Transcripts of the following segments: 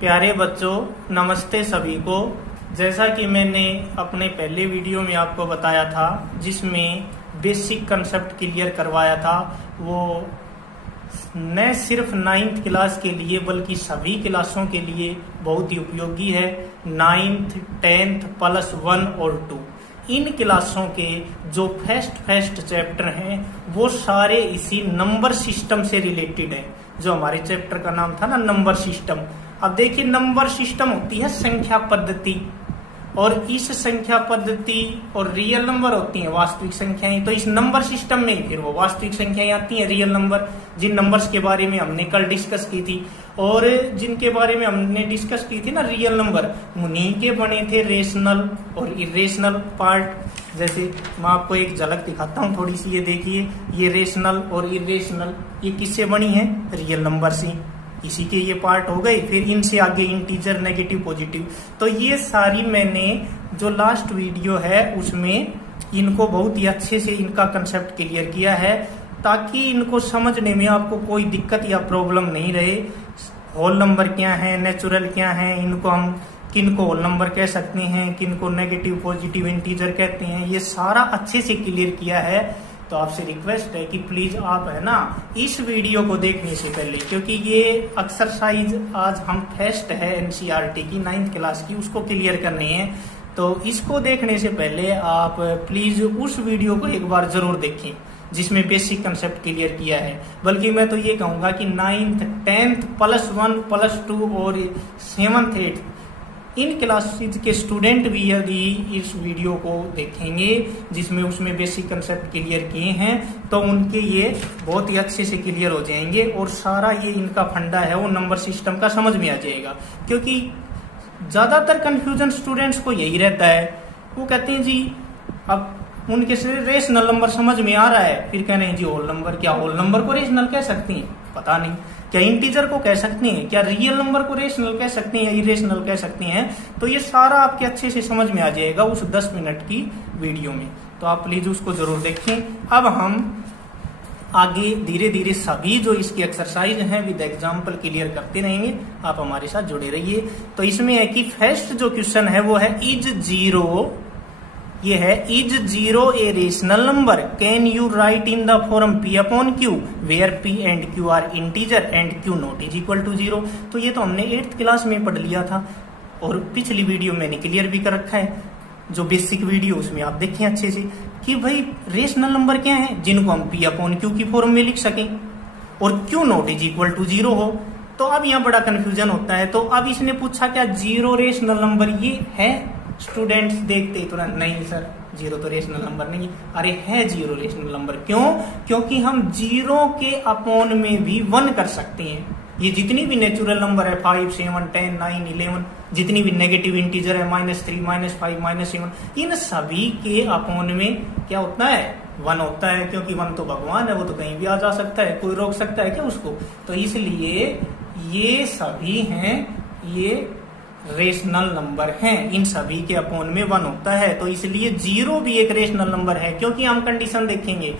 प्यारे बच्चों, नमस्ते सभी को। जैसा कि मैंने अपने पहले वीडियो में आपको बताया था, जिसमें बेसिक कंसेप्ट क्लियर करवाया था, वो न सिर्फ 9th क्लास के लिए बल्कि सभी क्लासों के लिए बहुत ही उपयोगी है। 9th 10th +1 और 2 इन क्लासों के जो फर्स्ट चैप्टर हैं वो सारे इसी नंबर सिस्टम से रिलेटेड है। जो हमारे चैप्टर का नाम था ना, नंबर सिस्टम। अब देखिए, नंबर सिस्टम होती है संख्या पद्धति, और इस संख्या पद्धति और रियल नंबर होती हैं वास्तविक संख्याएं। तो इस नंबर सिस्टम में फिर वो वास्तविक संख्याएं आती हैं, रियल नंबर, जिन नंबर्स के बारे में हमने कल डिस्कस की थी और जिनके बारे में हमने डिस्कस की थी ना, रियल नंबर, उन्हीं के बने थे रेशनल और इरेशनल पार्ट। जैसे मैं आपको एक झलक दिखाता हूँ थोड़ी सी, ये देखिए, ये रेशनल और इरेशनल ये किससे बनी है? रियल नंबर से। इसी के ये पार्ट हो गए। फिर इनसे आगे इंटीजर, नेगेटिव, पॉजिटिव। तो ये सारी मैंने जो लास्ट वीडियो है उसमें इनको बहुत ही अच्छे से इनका कंसेप्ट क्लियर किया है, ताकि इनको समझने में आपको कोई दिक्कत या प्रॉब्लम नहीं रहे। होल नंबर क्या है, नेचुरल क्या है, इनको हम किनको होल नंबर कह सकते हैं, किनको नेगेटिव, पॉजिटिव, इंटीजर कहते हैं, ये सारा अच्छे से क्लियर किया है। तो आपसे रिक्वेस्ट है कि प्लीज आप है ना इस वीडियो को देखने से पहले, क्योंकि ये एक्सरसाइज आज हम फर्स्ट है एनसीईआरटी की 9th क्लास की, उसको क्लियर करनी है। तो इसको देखने से पहले आप प्लीज उस वीडियो को एक बार जरूर देखें जिसमें बेसिक कंसेप्ट क्लियर किया है। बल्कि मैं तो ये कहूंगा कि 9th 10th +1 +2 और 7th 8th इन क्लासेज के स्टूडेंट भी यदि इस वीडियो को देखेंगे जिसमें उसमें बेसिक कंसेप्ट क्लियर किए हैं, तो उनके ये बहुत ही अच्छे से क्लियर हो जाएंगे और सारा ये इनका फंडा है वो नंबर सिस्टम का समझ में आ जाएगा। क्योंकि ज्यादातर कंफ्यूजन स्टूडेंट्स को यही रहता है, वो कहते हैं जी अब उनके से रेशनल नंबर समझ में आ रहा है, फिर कह रहे हैं जी होल नंबर। क्या होल नंबर को रेशनल कह सकती हैं? पता नहीं। क्या इंटीजर को कह सकते हैं? क्या रियल नंबर को रेशनल कह सकते हैं या इरेशनल कह सकते हैं? तो ये सारा आपके अच्छे से समझ में आ जाएगा उस 10 मिनट की वीडियो में। तो आप प्लीज उसको जरूर देखें। अब हम आगे धीरे धीरे सभी जो इसकी एक्सरसाइज हैं विद एग्जाम्पल क्लियर करते रहेंगे। आप हमारे साथ जुड़े रहिए। तो इसमें है कि फर्स्ट जो क्वेश्चन है वो है इज जीरो, ये है is zero a rational number, can you write in the form P upon Q where P and Q are integer and Q not is equal to 0। तो ये तो हमने 8th क्लास में पढ़ लिया था और पिछली वीडियो मैंने क्लियर भी कर रखा है, जो बेसिक वीडियो उसमें आप देखें अच्छे से कि भाई रेशनल नंबर क्या है जिनको हम P अपॉन Q की फॉर्म में लिख सकें और Q not is equal to 0 हो। तो अब यहाँ बड़ा कंफ्यूजन होता है। तो अब इसने पूछा क्या जीरो रेशनल नंबर ये है? स्टूडेंट्स देखते तुरंत नहीं सर जीरो तो रेशनल नंबर नहीं है। अरे है जीरो रेशनल नंबर। क्यों? क्योंकि हम जीरो के अपॉन में भी 1 कर सकते हैं। ये जितनी भी नेचुरल नंबर है 5, 7, 10, 9, 11, जितनी भी नेगेटिव इंटीजर है -3, -5, -7, इन सभी के अपॉन में क्या होता है? 1 होता है। क्योंकि 1 तो भगवान है, वो तो कहीं भी आ जा सकता है, कोई रोक सकता है क्या उसको? तो इसलिए ये सभी हैं, ये रेशनल नंबर हैं, इन सभी के अपॉन में 1 होता है। तो इसलिए 0 भी एक रेशनल नंबर है। क्योंकि हम कंडीशन देखेंगे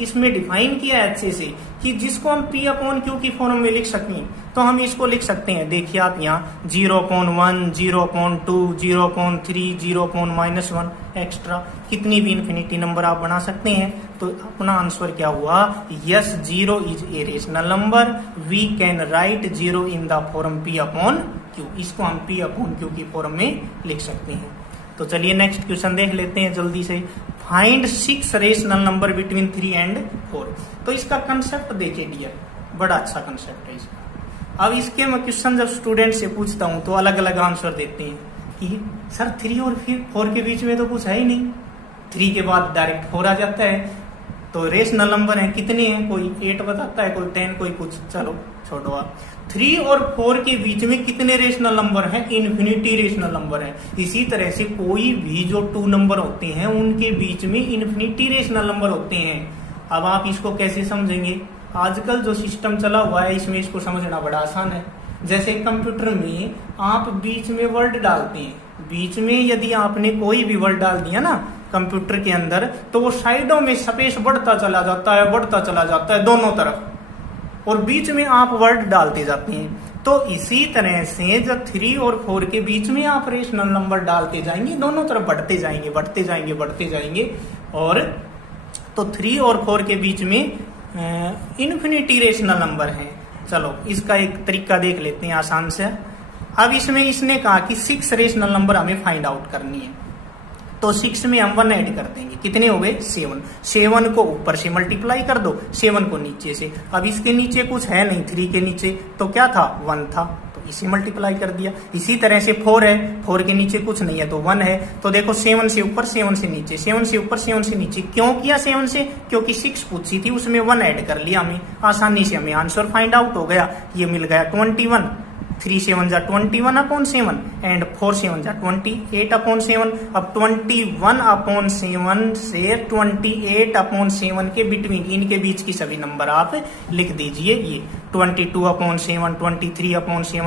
इसमें डिफाइन किया है अच्छे से कि जिसको हम P अपॉन Q की फॉर्म में लिख सकें, तो हम इसको लिख सकते हैं। देखिए आप यहाँ 0/1, 0/2, 0/3, 0/-1 एक्स्ट्रा कितनी भी इन्फिनिटी नंबर आप बना सकते हैं। तो अपना आंसर क्या हुआ? Yes, 0 is a rational number, we can write 0 in the form P upon Q। इसको हम P अपॉन Q की फॉर्म में लिख सकते हैं। तो चलिए नेक्स्ट क्वेश्चन देख लेते हैं जल्दी से। Find 6 rational number between 3 and 4। तो इसका कंसेप्ट देखिए डियर, बड़ा अच्छा कंसेप्ट है इसका। अब इसके मैं क्वेश्चन जब स्टूडेंट से पूछता हूँ तो अलग अलग आंसर देते हैं कि सर 3 और 4 के बीच में तो कुछ है ही नहीं, 3 के बाद डायरेक्ट 4 आ जाता है। तो रेशनल नंबर है कितने हैं? कोई 8 बताता है, कोई 10, कोई कुछ। चलो छोड़ो आप। 3 और 4 के बीच में कितने रेशनल नंबर हैं? इन्फिनिटी रेशनल नंबर है। इसी तरह से कोई भी जो 2 नंबर होते हैं उनके बीच में इन्फिनिटी रेशनल नंबर होते हैं। अब आप इसको कैसे समझेंगे? आजकल जो सिस्टम चला हुआ है इसमें इसको समझना बड़ा आसान है। जैसे कंप्यूटर में आप बीच में वर्ड डालते हैं, बीच में यदि आपने कोई भी वर्ड डाल दिया ना कंप्यूटर के अंदर, तो वो साइडों में स्पेस बढ़ता चला जाता है दोनों तरफ, और बीच में आप वर्ड डालते जाते हैं। तो इसी तरह से जब 3 और 4 के बीच में आप रेशनल नंबर डालते जाएंगे, दोनों तरफ बढ़ते जाएंगे, और तो 3 और 4 के बीच में इन्फिनिटी रेशनल नंबर है। चलो इसका एक तरीका देख लेते हैं आसान से। अब इसमें इसने कहा कि 6 रेशनल नंबर हमें फाइंड आउट करनी है, तो 6 में हम 1 ऐड कर देंगे, कितने हो गए 7। 7 को ऊपर से मल्टीप्लाई कर दो, 7 को नीचे से। अब इसके नीचे कुछ है नहीं, 3 के नीचे तो क्या था 1 था, तो इसे मल्टीप्लाई कर दिया। इसी तरह से 4 है, 4 के नीचे कुछ नहीं है तो 1 है, तो देखो 7 से ऊपर 7 से नीचे, 7 से ऊपर 7 से नीचे। क्यों किया 7 से? क्योंकि 6 पूछी थी, उसमें 1 ऐड कर लिया हमें, आसानी से हमें आंसर फाइंड आउट हो गया। ये मिल गया 21, 3 7 जा 21/7 एंड 4 7 जा 28/7। अब 21/7 से 28/7 के बिटवीन, इनके बीच की सभी नंबर आप लिख दीजिए। ये 22/7, 23/7,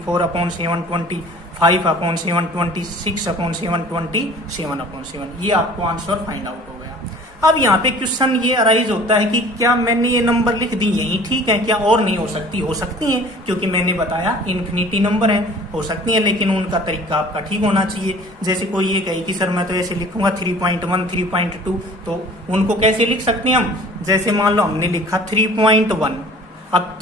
24/7, 25/7, 26/7, 27/7, ये आपको आंसर फाइंड आउट हो गया। अब यहाँ पे क्वेश्चन ये अराइज होता है कि क्या मैंने ये नंबर लिख दी यही ठीक है, क्या और नहीं हो सकती? हो सकती हैं, क्योंकि मैंने बताया इन्फिनिटी नंबर है, हो सकती है, लेकिन उनका तरीका आपका ठीक होना चाहिए। जैसे कोई ये कहे कि सर मैं तो ऐसे लिखूंगा 3.1, 3.2, तो उनको कैसे लिख सकते हैं हम? जैसे मान लो हमने लिखा 3.1, अब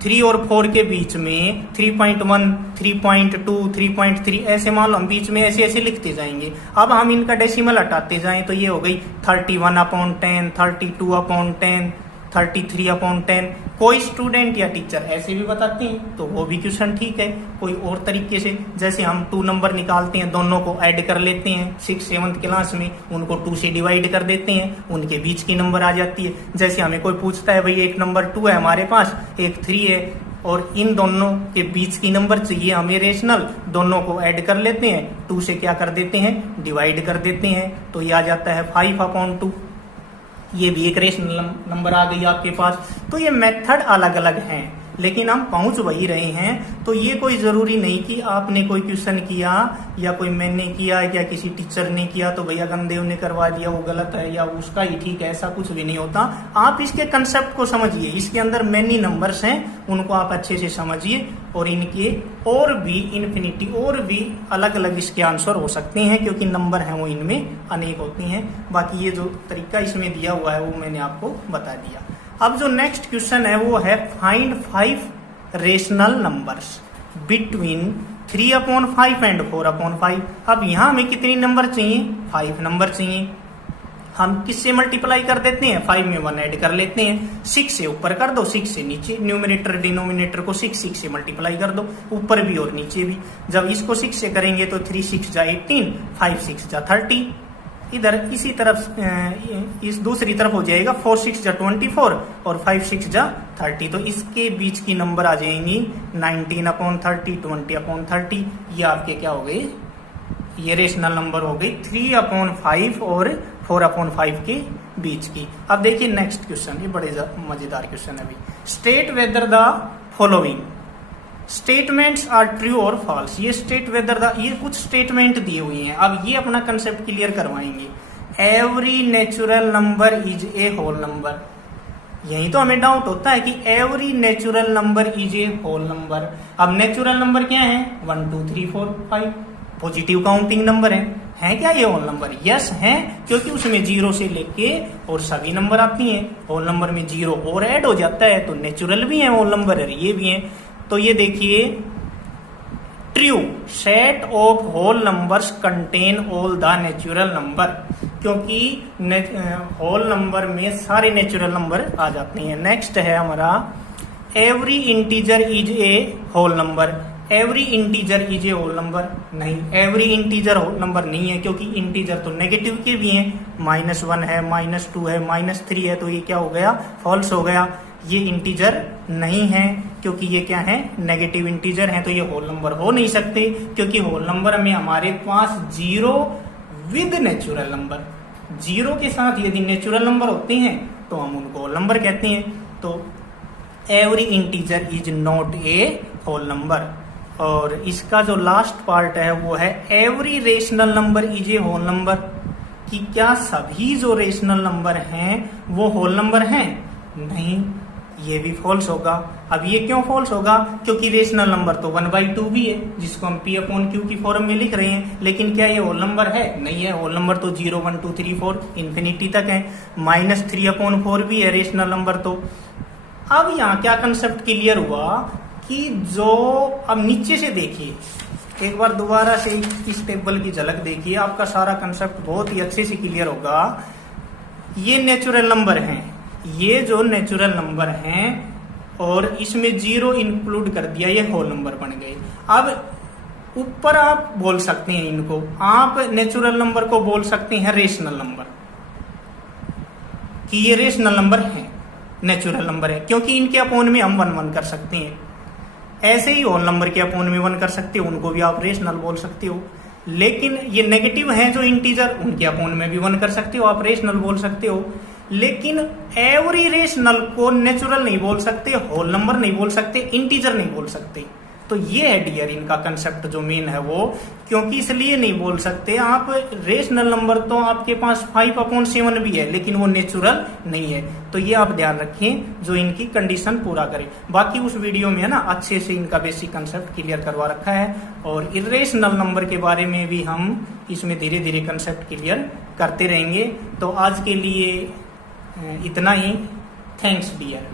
3 और 4 के बीच में 3.1, 3.2, 3.3 ऐसे मान लो हम बीच में ऐसे ऐसे लिखते जाएंगे। अब हम इनका डेसिमल हटाते जाएं तो ये हो गई 31/10, 32/10, 33/10। कोई स्टूडेंट या टीचर ऐसे भी बताते हैं तो वो भी क्वेश्चन ठीक है। कोई और तरीके से, जैसे हम 2 नंबर निकालते हैं, दोनों को ऐड कर लेते हैं 6 7th क्लास में, उनको 2 से डिवाइड कर देते हैं, उनके बीच की नंबर आ जाती है। जैसे हमें कोई पूछता है भाई एक नंबर 2 है हमारे पास, एक 3 है, और इन दोनों के बीच की नंबर चाहिए हमें रेशनल, दोनों को ऐड कर लेते हैं, 2 से क्या कर देते हैं डिवाइड कर देते हैं, तो ये आ जाता है 5/2। ये भी एक रेशनल नंबर आ गई आपके पास। तो ये मेथड अलग अलग हैं, लेकिन हम पहुंच वही रहे हैं। तो ये कोई जरूरी नहीं कि आपने कोई क्वेश्चन किया या कोई मैंने किया या किसी टीचर ने किया तो भैया गंदेव ने करवा दिया वो गलत है या उसका ही ठीक है, ऐसा कुछ भी नहीं होता। आप इसके कंसेप्ट को समझिए, इसके अंदर मेनी नंबर्स हैं, उनको आप अच्छे से समझिए, और इनके और भी इन्फिनिटी और भी अलग अलग इसके आंसर हो सकते हैं, क्योंकि नंबर हैं वो इनमें अनेक होते हैं। बाकी ये जो तरीका इसमें दिया हुआ है वो मैंने आपको बता दिया। अब जो नेक्स्ट क्वेश्चन है वो है find 5 rational numbers between 3/5 and 4/5। अब यहाँ हमें कितनी नंबर चाहिए? 5 नंबर चाहिए। हम किससे मल्टीप्लाई कर देते हैं? 5 में 1 ऐड कर लेते हैं, 6 से ऊपर कर दो, 6 से नीचे, न्यूमरेटर डिनोमिनेटर को 6 से मल्टीप्लाई कर दो, ऊपर भी और नीचे भी। जब इसको 6 से करेंगे तो 3 6 जा 18, 5 6 जा 30। इधर इसी तरफ इस दूसरी तरफ हो जाएगा 4 6 जा 24 और 5 6 जा 30। तो इसके बीच की नंबर आ जाएंगी 19/30, 20/30। ये आपके क्या हो गए? ये रेशनल नंबर हो गई 3/5 और 4/5 के बीच की। अब देखिए नेक्स्ट क्वेश्चन, ये बड़े मजेदार क्वेश्चन है अभी। State whether the following statements are true और फॉल्स। ये स्टेट वेदर द, ये कुछ स्टेटमेंट दिए हुए हैं। अब ये अपना कंसेप्ट क्लियर करवाएंगे। Every natural number is a whole number. यही तो हमें डाउट होता है कि every natural number is a whole number. अब नेचुरल नंबर क्या है? 1 2 3 4 5 पॉजिटिव काउंटिंग नंबर है क्या ये होल नंबर? यस है, क्योंकि उसमें 0 से लेके और सभी नंबर आती हैं। होल नंबर में 0 और ऐड हो जाता है तो नेचुरल भी है होल नंबर है, ये भी है। तो ये देखिए true set of whole numbers contain all the natural number, क्योंकि होल नंबर में सारे नेचुरल नंबर आ जाते हैं। नेक्स्ट है हमारा every integer is a whole number. Every integer is a whole number नहीं, एवरी इंटीजर होल नंबर नहीं है, क्योंकि इंटीजर तो नेगेटिव के भी हैं। -1 है, -2 है, -3 है, तो ये क्या हो गया? फॉल्स हो गया। ये इंटीजर नहीं है, क्योंकि ये क्या है? नेगेटिव इंटीजर है, तो ये होल नंबर हो नहीं सकते, क्योंकि होल नंबर में हमारे पास 0 विद नेचुरल नंबर, 0 के साथ यदि नेचुरल नंबर होते हैं तो हम उनको होल नंबर कहते हैं। तो every integer is not a whole number. और इसका जो लास्ट पार्ट है वो है every rational number is a whole number, कि क्या सभी जो रेशनल नंबर हैं वो होल नंबर हैं? नहीं, ये भी फॉल्स होगा। अब ये क्यों फॉल्स होगा? क्योंकि रेशनल नंबर तो 1/2 भी है, जिसको हम P/Q की फॉर्म में लिख रहे हैं, लेकिन क्या ये होल नंबर है? नहीं है। होल नंबर तो 0 1 2 3 4 इंफिनिटी तक है। -3/4 भी है रेशनल नंबर। तो अब यहाँ क्या कंसेप्ट क्लियर हुआ कि जो अब नीचे से देखिए, एक बार दोबारा से इस टेबल की झलक देखिए, आपका सारा कंसेप्ट बहुत ही अच्छे से क्लियर होगा। ये नेचुरल नंबर हैं, ये जो नेचुरल नंबर हैं और इसमें 0 इंक्लूड कर दिया, ये होल नंबर बन गए। अब ऊपर आप बोल सकते हैं इनको, आप नेचुरल नंबर को बोल सकते हैं रेशनल नंबर, कि ये रेशनल नंबर है, नेचुरल नंबर है, क्योंकि इनके अपोन में हम 1 1 कर सकते हैं। ऐसे ही होल नंबर के अपोन में 1 कर सकते हो, उनको भी आप रेशनल बोल सकते हो। लेकिन ये नेगेटिव हैं जो इंटीजर, उनके अपोन में भी 1 कर सकते हो, आप रेशनल बोल सकते हो। लेकिन एवरी रेशनल को नेचुरल नहीं बोल सकते, होल नंबर नहीं बोल सकते, इंटीजर नहीं बोल सकते। तो ये है डियर इनका कंसेप्ट जो मेन है वो, क्योंकि इसलिए नहीं बोल सकते आप रेशनल नंबर तो आपके पास 5/7 भी है, लेकिन वो नेचुरल नहीं है। तो ये आप ध्यान रखें जो इनकी कंडीशन पूरा करे। बाकी उस वीडियो में है ना अच्छे से इनका बेसिक कंसेप्ट क्लियर करवा रखा है, और इर्रेशनल नंबर के बारे में भी हम इसमें धीरे धीरे कंसेप्ट क्लियर करते रहेंगे। तो आज के लिए इतना ही। Thanks dear.